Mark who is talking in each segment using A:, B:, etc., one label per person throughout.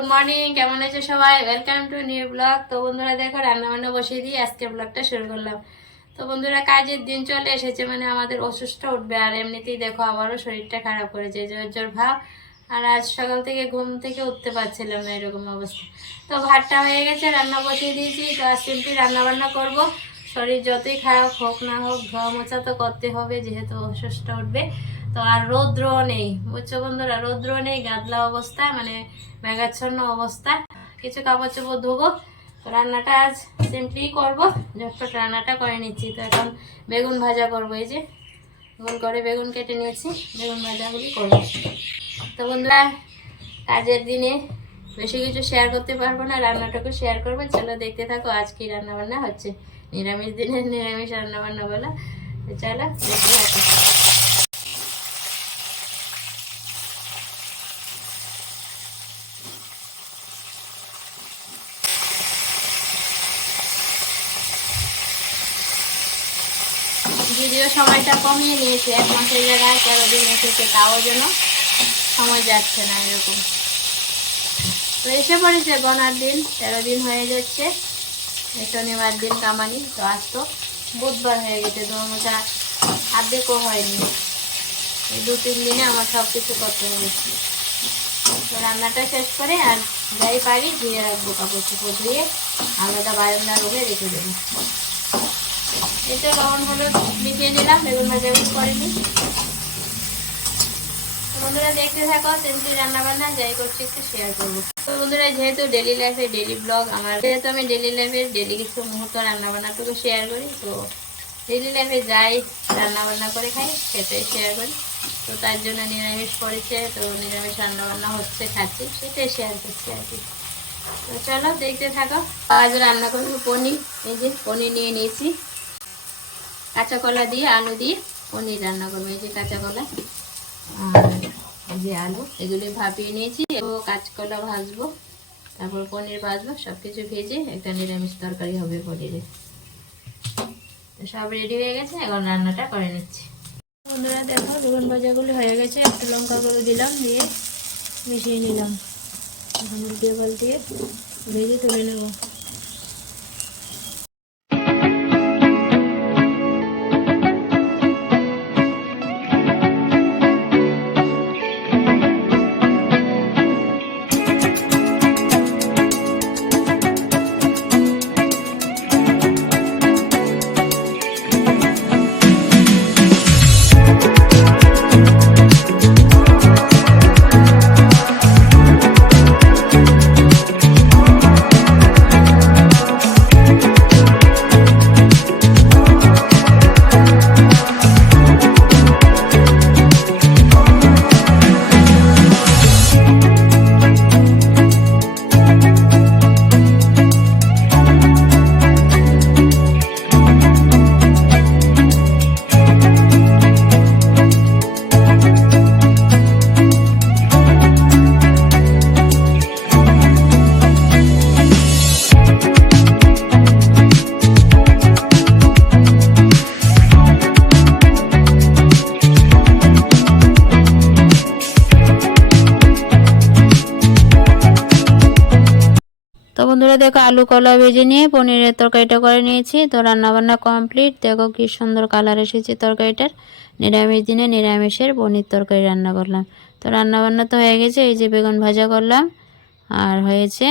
A: Good morning কেমন আছে সবাই? ওয়েলকাম টু নিউ ব্লগ তো বন্ধুরা, দেখো রান্না বান্না বসিয়ে দিয়ে আজকে ব্লগটা শুরু করলাম। তো বন্ধুরা, কাজের দিন চলে এসেছে মানে আমাদের অসুস্থ উঠবে, আর এমনিতেই দেখো, আবারও শরীরটা খারাপ করেছে, জ্বর জ্বর ভাব। আর আজ সকাল থেকে ঘুম থেকে উঠতে পারছিলাম না এরকম অবস্থা। তো ভাতটা হয়ে গেছে, রান্না বসিয়ে দিয়েছি। তো আজ রান্না বান্না করব। শরীর যতই খারাপ হোক না হোক, ধোয়া মোছা তো করতে হবে, যেহেতু অসুস্থ উঠবে। তো আর রৌদ্র নেই। বুঝছ বন্ধুরা রৌদ্র নেই, গাদলা অবস্থা মানে মেঘাচ্ছন্ন অবস্থা। কিছু কাপড় চোপড় ধোবো। রান্নাটা আজ সিম্পলি করব। ঝটপট রান্নাটা করে নিচ্ছি। তো এখন বেগুন ভাজা করব, এই যে। গোল করে বেগুন কেটে নিয়েছি। বেগুন ভাজাগুলি করব। তো বন্ধুরা, কাজের দিনে বেশি কিছু শেয়ার করতে পারব না, রান্নাটাকে শেয়ার করব। চলো দেখতে থাকো আজ কি রান্না বান্না হচ্ছে। নিরামিষ দিনে নিরামিষ রান্না বান্না বলো চলো দেখতে থাকো। যদিও সময়টা কমিয়ে নিয়েছে, এক মাসের জায়গায় তেরো দিন এসেছে, তাও যেন সময় যাচ্ছে না এরকম। তো এসে পড়েছে গনার দিন, তেরো দিন হয়ে যাচ্ছে শনিবার দিন কামানি, তো আজ তো বুধবার হয়ে গেছে ধর্মটা আর্ধেকও হয়নি। এই দু তিন দিনে আমার সব কিছু করতে হয়েছে। তো রান্নাটা শেষ করে আর যাই পারি, ধুয়ে রাখব কাপড় চোপড় ধুয়ে, আলাদা বারান্দা রুমে রেখে দেবো। এটা লবণ হলুদ মিশিয়ে নিলাম, বেগুন ভাজা করিনি। তো বন্ধুরা দেখতে থাকো যাই করছি একটু শেয়ার করব। তো বন্ধুরা, যেহেতু ডেলি লাইফে ডেলি ব্লগ আমার যেহেতু আমি ডেলি লাইফে ডেলি কিছু মুহূর্ত রান্নাবান্নাটুকু শেয়ার করি, তো ডেলি লাইফে যাই রান্না বান্না করে খাই, সেটাই শেয়ার করি। তো তার জন্য নিরামিষ পড়েছে তো নিরামিষ রান্না বান্না হচ্ছে, খাচ্ছি, সেটাই শেয়ার করছি আর কি। তো চলো, দেখতে থাকো। আজ রান্না করব পনির, এই যে পনির নিয়ে নিয়েছি। কাঁচা কলা দিয়ে আলু দিয়ে পনির রান্না করব, এই যে কাঁচা কলা আর এই যে আলু, এগুলি ভাপিয়ে নিয়েছি ও কাঁচকলা ভাজবো, তারপর পনির ভাজবো সব কিছু ভেজে একটা নিরামিষ তরকারি হবে পনিরের তো সব রেডি হয়ে গেছে, এখন রান্নাটা করে নিচ্ছি। বন্ধুরা, দেখো, বেগুন ভাজাগুলি হয়ে গেছে, একটু লঙ্কা করে দিলাম, দিয়ে মিশিয়ে নিলাম। এখন পাল্টিয়ে ভেজে তুলে নেব। বন্ধুরা, দেখো আলু, কলা ভেজে নিয়ে পনিরের তরকারিটা করে নিয়েছি। তো রান্নাবান্না কমপ্লিট দেখো কি সুন্দর কালার এসেছে তরকারিটার। নিরামিষ দিনে নিরামিষের পনির তরকারি রান্না করলাম। তো রান্নাবান্না তো হয়ে গেছে, এই যে বেগুন ভাজা করলাম। আর হয়েছে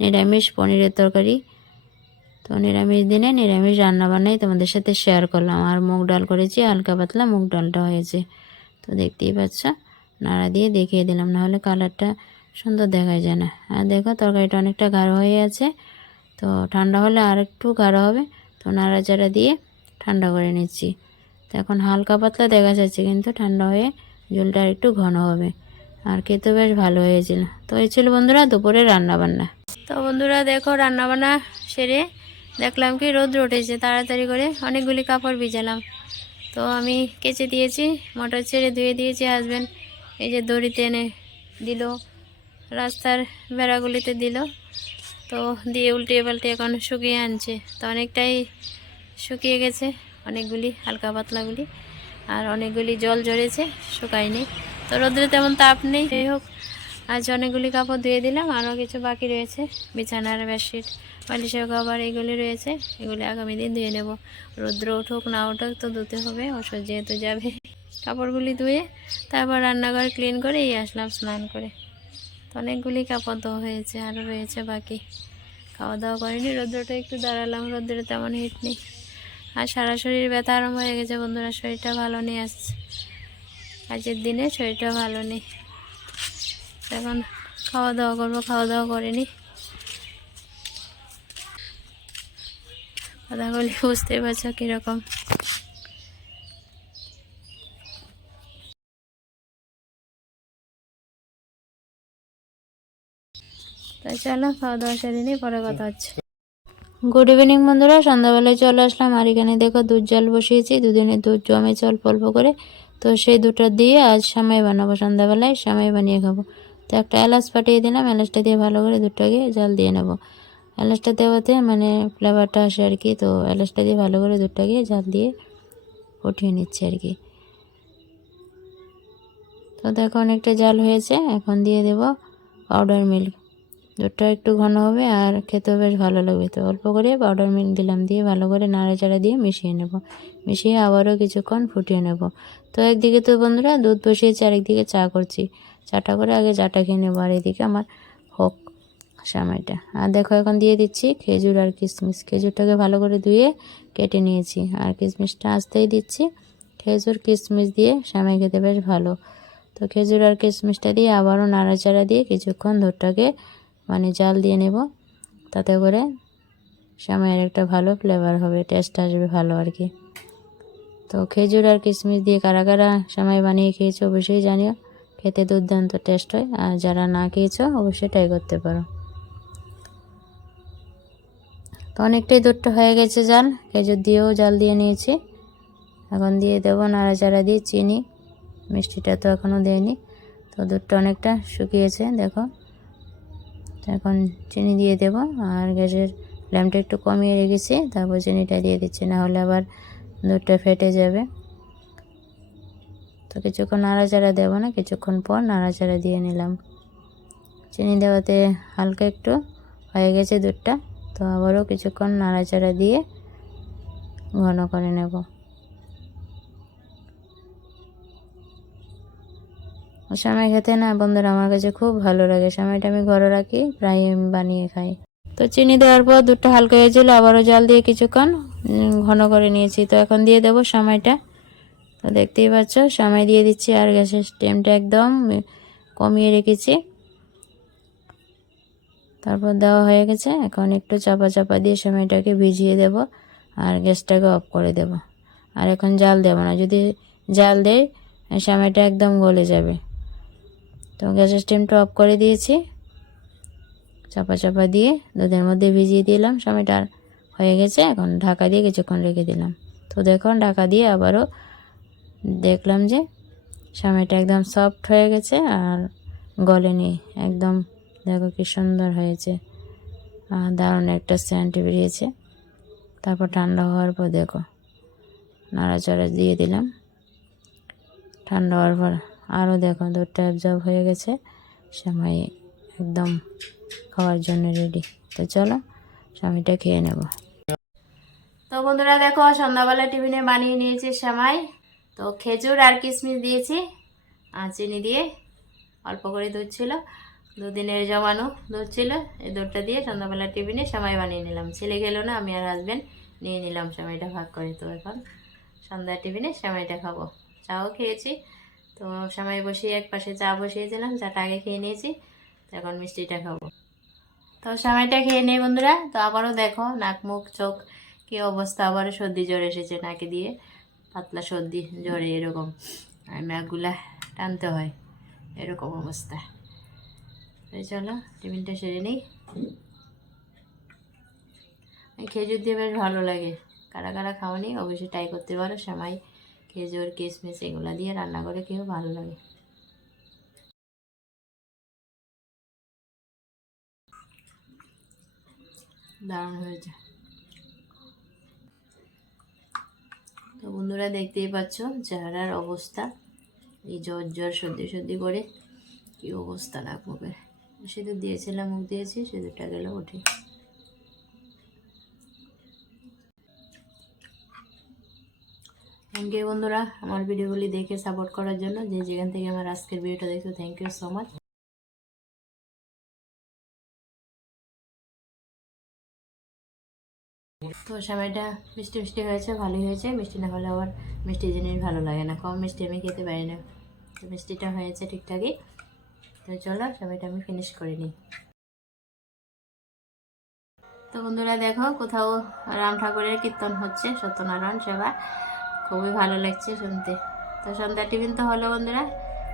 A: নিরামিষ পনিরের তরকারি। তো নিরামিষ দিনে নিরামিষ রান্নাবান্নাই তোমাদের সাথে শেয়ার করলাম। আর মুগ ডাল করেছি, হালকা পাতলা মুগ ডালটা হয়েছে। তো দেখতেই পাচ্ছ, নাড়া দিয়ে দেখিয়ে দিলাম। নাহলে কালারটা সুন্দর দেখা যায় না। আর দেখো তরকারিটা অনেকটা গাঢ় হয়ে আছে। তো ঠান্ডা হলে আর একটু গাঢ় হবে। তো নাড়াচাড়া দিয়ে ঠান্ডা করে নিচ্ছি। তো এখন হালকা পাতলা দেখা যাচ্ছে, কিন্তু ঠান্ডা হয়ে ঝোলটা আর একটু ঘন হবে। আর খেতে বেশ ভালো হয়েছিল। তো এই ছিল বন্ধুরা দুপুরে রান্নাবান্না। তো বন্ধুরা দেখো রান্নাবান্না সেরে দেখলাম কি রোদ উঠেছে, তাড়াতাড়ি করে অনেকগুলি কাপড় ভিজালাম। তো আমি কেচে দিয়েছি, মোটর ছেড়ে ধুয়ে দিয়েছি হাজব্যান্ড এই যে দড়িতে এনে দিল। রাস্তার বেড়াগুলিতে দিল। তো দিয়ে উল্টিয়ে পাল্টে এখন শুকিয়ে আনছে। তো অনেকটাই শুকিয়ে গেছে। অনেকগুলি হালকা পাতলাগুলি। আর অনেকগুলি জল ঝরেছে, শুকায়নি। তো রোদ্রে তেমন তাপ নেই। যাই হোক,
B: আজ অনেকগুলি কাপড় ধুয়ে দিলাম। আরও কিছু বাকি রয়েছে। বিছানার বেডশিট, বালিশের কভার, এগুলি রয়েছে। এগুলি আগামী দিন ধুয়ে নেব। রৌদ্র উঠুক, না উঠুক তো ধুতে হবে। ওষুধ যেহেতু যাবে। কাপড়গুলি ধুয়ে তারপর রান্নাঘর ক্লিন করে এই আসলাম স্নান করে। তো অনেকগুলি কাপড় ধোয়া হয়েছে, আরও রয়েছে বাকি। খাওয়া দাওয়া করিনি, রৌদ্রটা একটু দাঁড়ালাম রৌদ্রে তেমন হিট নেই। আর সারা শরীর ব্যথা আরম্ভ হয়ে গেছে বন্ধুরা, শরীরটা ভালো নেই আসছে আজকের দিনে শরীরটা ভালো নেই। এখন খাওয়া দাওয়া করব, খাওয়া দাওয়া করিনি। কথা বলি বুঝতেই পারছ কীরকম? চলো খাওয়া দাওয়া সেরে নিই পরে কথা হচ্ছে। গুড ইভিনিং বন্ধুরা, সন্ধ্যাবেলায় চলে আসলাম। আর এখানে দেখো দুধ জল বসিয়েছি, দুদিনের দুধ, জমে অল্প অল্প করে। তো সেই দুটো দিয়ে আজ সামাই বানাবো সন্ধ্যাবেলায়, সামাই বানিয়ে খাব। তো একটা এলাচ পাঠিয়ে দিলাম, এলাচটা দিয়ে ভালো করে দুধটাকে জল দিয়ে নেব। এলাচটা দেওয়াতে মানে ফ্লেভারটা আসে আর কি, তো এলাচটা দিয়ে ভালো করে দুধটাকে জল দিয়ে ফুটিয়ে নিচ্ছে আর কি। তো দেখো অনেকটা জাল হয়েছে, এখন দিয়ে দেব পাউডার মিল্ক দুধটা একটু ঘন হবে আর খেতেও বেশ ভালো লাগবে। তো অল্প করে পাউডার মিল্ক দিলাম দিয়ে ভালো করে নাড়াচাড়া দিয়ে মিশিয়ে নেব। মিশিয়ে আবারও কিছুক্ষণ ফুটিয়ে নেব। তো একদিকে তো বন্ধুরা দুধ বসিয়েছি, আরেকদিকে চা করছি। চাটা করে আগে চাটা খেয়ে নেব আর এদিকে আমার হোক সময়টা। আর দেখো এখন দিয়ে দিচ্ছি খেজুর আর কিশমিশ। খেজুরটাকে ভালো করে ধুয়ে কেটে নিয়েছি আর কিশমিশটা আসতেই দিচ্ছি। খেজুর, কিশমিশ দিয়ে সামাই খেতে বেশ ভালো। তো খেজুর আর কিশমিশটা দিয়ে আবারও নাড়াচাড়া দিয়ে কিছুক্ষণ দুধটাকে মানে জাল দিয়ে নেব। তাতে করে সামাইয়ের একটা ভালো ফ্লেভার হবে টেস্ট আসবে ভালো আর কি। তো খেজুর আর কিশমিশ দিয়ে কারা কারা সামাই বানিয়ে খেয়েছো অবশ্যই জানিও। খেতে দুর্দান্ত টেস্ট হয়, আর যারা না খেয়েছো অবশ্যই ট্রাই করতে পারো। তো অনেকটাই দুধটা হয়ে গেছে জাল, খেজুর দিয়েও জাল দিয়ে নিয়েছি। এখন দিয়ে দেবো নাড়াচাড়া দিয়ে চিনি, মিষ্টিটা তো এখনও দেয়নি। তো দুধটা অনেকটা শুকিয়েছে, দেখো। এখন চিনি দিয়ে দেব, আর গ্যাসের ফ্লেমটা একটু কমিয়ে রেখেছি, তারপর চিনিটা দিয়ে দিচ্ছি, না হলে আবার দুধটা ফেটে যাবে। তো কিছুক্ষণ নাড়াচাড়া দেবো না, কিছুক্ষণ পর নাড়াচাড়া দিয়ে নিলাম। চিনি দেওয়াতে হালকা একটু হয়ে গেছে দুধটা, তো আবারও কিছুক্ষণ নাড়াচাড়া দিয়ে ঘন করে নেব। সময় খেতে না, বন্ধুরা, আমার কাছে খুব ভালো লাগে। সময়টা আমি ঘরে রাখি প্রায় আমি বানিয়ে খাই। তো চিনি দেওয়ার পর দুধটা হালকা হয়েছিল, আবারও জল দিয়ে কিছুক্ষণ ঘন করে নিয়েছি। তো এখন দিয়ে দেবো সময়টা তো দেখতেই পাচ্ছ, সময় দিয়ে দিচ্ছি আর গ্যাসের স্টেমটা একদম কমিয়ে রেখেছি। তারপর দেওয়া হয়ে গেছে, এখন একটু চাপা চাপা দিয়ে সময়টাকে ভিজিয়ে দেব আর গ্যাসটাকে অফ করে দেব। আর এখন জাল দেব না, যদি জাল দেয় সময়টা একদম গলে যাবে। তো গ্যাসের স্টিমটা অফ করে দিয়েছি। চাপা চাপা দিয়ে দুধের মধ্যে ভিজিয়ে দিলাম। সময়টা হয়ে গেছে। এখন ঢাকা দিয়ে কিছুক্ষণ রেখে দিলাম। তো দেখুন ঢাকা দিয়ে আবারও দেখলাম যে সময়টা একদম সফট হয়ে গেছে আর গলেনি। একদম দেখো কি সুন্দর হয়েছে। আর দারুণ একটা স্যান্ট বেরিয়েছে। তারপর ঠান্ডা হওয়ার পর দেখো, নাড়াচাড়া দিয়ে দিলাম। ঠান্ডা হওয়ার পর আরও দেখো দুধটা অ্যাবজর্ব হয়ে গেছে। সময় একদম খাওয়ার জন্য রেডি তো চলো, স্বামীটা খেয়ে নেব। তো বন্ধুরা দেখো, সন্ধ্যাবেলা টিফিনে বানিয়ে নিয়েছি সেমাই তো খেজুর আর কিশমিশ দিয়েছি, আর চিনি দিয়ে অল্প করে দুধ ছিল। দুদিনের জমানো দুধ ছিল, এই দুধটা দিয়ে সন্ধ্যাবেলা টিফিনে সেমাই বানিয়ে নিলাম। ছেলে গেলো না, আমি আর হাজব্যান্ড নিয়ে নিলাম সেমাইটা ভাগ করে। তো এখন সন্ধ্যা টিফিনে সেমাইটা খাব। চাও খেয়েছি? তো সেমাই বসিয়ে এক পাশে চা বসিয়ে দিলাম চাটা আগে খেয়ে নিয়েছি, এখন মিষ্টিটা খাব। তো সেমাইটা খেয়ে নেই বন্ধুরা, তো আবারও দেখো নাক, মুখ, চোখ কি অবস্থা, আবারও সর্দি জ্বর এসেছে নাকে দিয়ে, পাতলা সর্দি জ্বরে এরকম নাকগুলা টানতে হয়, এরকম অবস্থা। চলো, টিফিনটা সেরে নিই। খেজুর দিয়ে বেশ ভালো লাগে, কারা কারা খাওয়ানি অবশ্যই ট্রাই করতে পারো সেমাই খেজুর, কিশমিশ এগুলো দিয়ে রান্না করে খেয়েও ভালো লাগে। দারুণ হয়েছে। তো বন্ধুরা দেখতেই পাচ্ছ চেহারার অবস্থা। এই জ্বর জ্বর সর্দি সর্দি করে
A: কি অবস্থা নাক মুখের সিঁদুর দিয়েছিলাম, মুখ দিয়েছি সিঁদুরটা গেল উঠে থ্যাংক ইউ বন্ধুরা, আমার ভিডিওগুলি দেখে সাপোর্ট করার জন্য যে যেখান থেকে আমার আজকের ভিডিওটা দেখছ থ্যাংক ইউ সো মাচ তো সময়টা মিষ্টি মিষ্টি হয়েছে, ভালোই হয়েছে। মিষ্টি না হলে আবার মিষ্টি জিনিস ভালো লাগে না। কম মিষ্টি আমি খেতে পারি না। তো মিষ্টিটা হয়েছে ঠিকঠাকই। তো চলো, সময়টা আমি ফিনিশ করে নিই। তো বন্ধুরা, দেখো কোথাও রাম ঠাকুরের কীর্তন হচ্ছে, সত্যনারায়ণ সেবা। খুবই ভালো লাগছে শুনতে। তো সন্ধ্যা টিফিন তো হলো বন্ধুরা,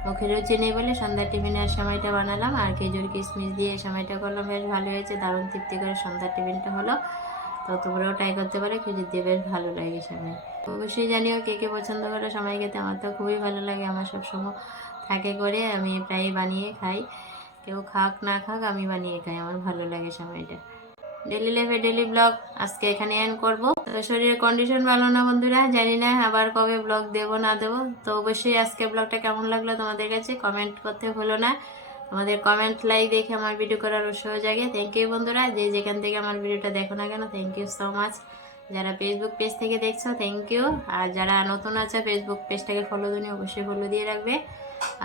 A: মুখে রুচি নেই বলে সন্ধ্যা টিফিনের সময়টা বানালাম আর খেজুর কিশমিশ দিয়ে সময়টা করলাম। বেশ ভালো হয়েছে, দারুণ তৃপ্তি করে সন্ধ্যার টিফিনটা হলো। তো তোমরাও ট্রাই করতে পারো, খেজুর দিয়ে বেশ ভালো লাগে সময় অবশ্যই জানিও কে কে পছন্দ করে সময় খেতে আমার তো খুবই ভালো লাগে, আমার সবসময় থাকে করে, আমি প্রায় বানিয়ে খাই। কেউ খাক না খাক, আমি বানিয়ে খাই, আমার ভালো লাগে সময়টা। ডেলি লাইফে ডেলি ব্লগ আজকে এখানে এন্ড করব। তো শরীরের কন্ডিশন ভালো না বন্ধুরা, জানি না আবার কবে ব্লগ দেবো, না দেবো। তো অবশ্যই আজকে ব্লগটা কেমন লাগল তোমাদের কাছে কমেন্ট করতে হলো না। তোমাদের কমেন্ট লাইক দেখে আমার ভিডিও করার উৎসাহ জাগে। থ্যাংক ইউ বন্ধুরা, যে যেখান থেকে আমার ভিডিওটা দেখো না কেন থ্যাংক ইউ সো মাচ যারা ফেসবুক পেজ থেকে দেখছ থ্যাংক ইউ আর যারা নতুন আছে ফেসবুক পেজটাকে ফলো দিনে অবশ্যই ফলো দিয়ে রাখবে।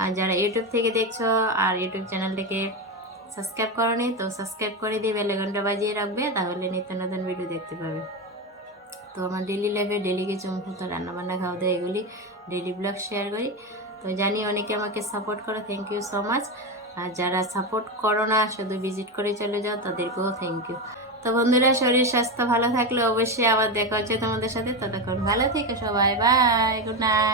A: আর যারা ইউটিউব থেকে দেখছ, আর ইউটিউব চ্যানেলটাকে সাবস্ক্রাইব করনি তো সাবস্ক্রাইব করে দিয়ে বেলেগনটা বাজিয়ে রাখবে, তাহলে নিত্য নতুন ভিডিও দেখতে পাবে। তো আমার ডেলি লাইফে ডেলি কিছু মুহূর্ত রান্নাবান্না, খাওয়া দাওয়া এগুলি ডেলি ব্লগ শেয়ার করি। তো জানি অনেকে আমাকে সাপোর্ট করো থ্যাংক ইউ সো মাচ আর যারা সাপোর্ট করো না, শুধু ভিজিট করে চলে যাও, তাদেরকেও থ্যাংক ইউ তো বন্ধুরা, শরীর, স্বাস্থ্য ভালো থাকলে অবশ্যই আবার দেখা হচ্ছে তোমাদের সাথে। ততক্ষণ ভালো থেকো সবাই বাই গুড নাইট